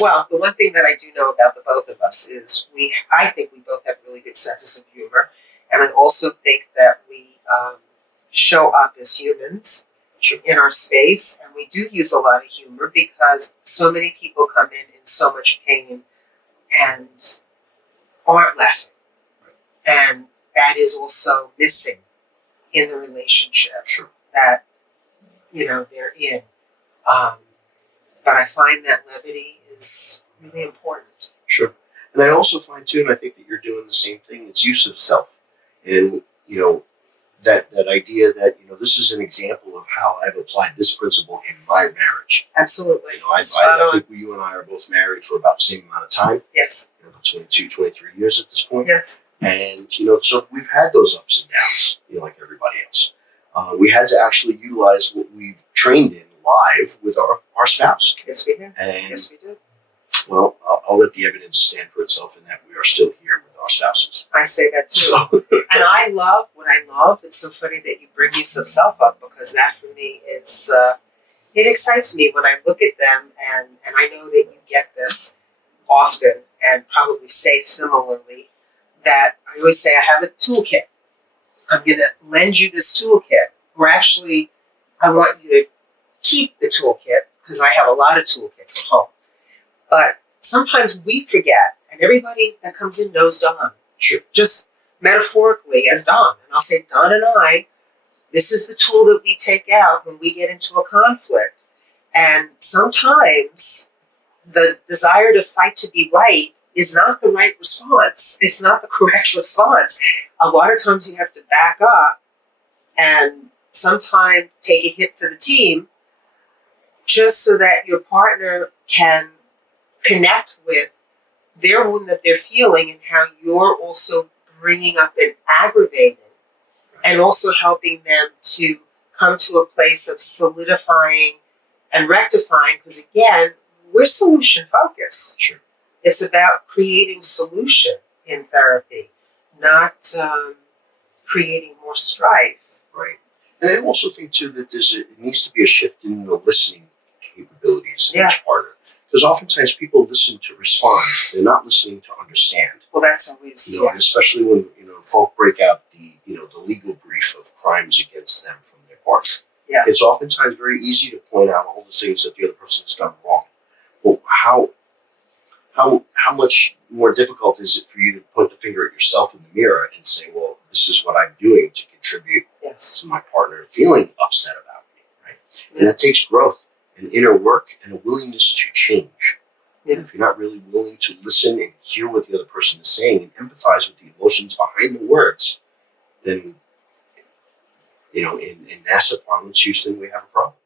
Well, the one thing that I do know about the both of us is I think we both have really good senses of humor. And I also think that we show up as humans in our space. And we do use a lot of humor because so many people come in so much pain and aren't laughing. And that is also missing in the relationship that, they're in. But I find that levity is really important. Sure. And I also find too, and I think that you're doing the same thing, it's use of self. And, that idea that, this is an example of how I've applied this principle in my marriage. Absolutely. I think you and I are both married for about the same amount of time. Yes. 22, 23 years at this point. Yes. And, so we've had those ups and downs, like everybody else. We had to actually utilize what we've trained in live with our spouse. Yes, we did. And, yes, we did. Well, I'll let the evidence stand for itself in that we are still here with our spouses. I say that too. And I love what I love. It's so funny that you bring use of self up because that for me is, it excites me when I look at them and I know that you get this often and probably say similarly that I always say I have a toolkit. I'm going to lend you this toolkit. Or actually, I want you to keep the toolkit because I have a lot of toolkits at home. But sometimes we forget, and everybody that comes in knows Don. Sure. Just metaphorically as Don. And I'll say, Don and I, this is the tool that we take out when we get into a conflict. And sometimes the desire to fight to be right is not the right response. It's not the correct response. A lot of times you have to back up and sometimes take a hit for the team just so that your partner can connect with their wound that they're feeling and how you're also bringing up and aggravating and also helping them to come to a place of solidifying and rectifying because, again, we're solution focused. Sure. It's about creating solution in therapy, not creating more strife. Right. And I also think, too, that it needs to be a shift in the listening capabilities of each partner. Because oftentimes people listen to respond. They're not listening to understand. Well, that's always, and especially when, folk break out the legal brief of crimes against them from their partner. Yeah. It's oftentimes very easy to point out all the things that the other person has done wrong. Well, how much more difficult is it for you to point the finger at yourself in the mirror and say, well, this is what I'm doing to contribute to my partner feeling upset about me, right? Yeah. And that takes growth and inner work and a willingness to change. Yeah. And if you're not really willing to listen and hear what the other person is saying and empathize with the emotions behind the words, then, in NASA parlance, Houston, we have a problem.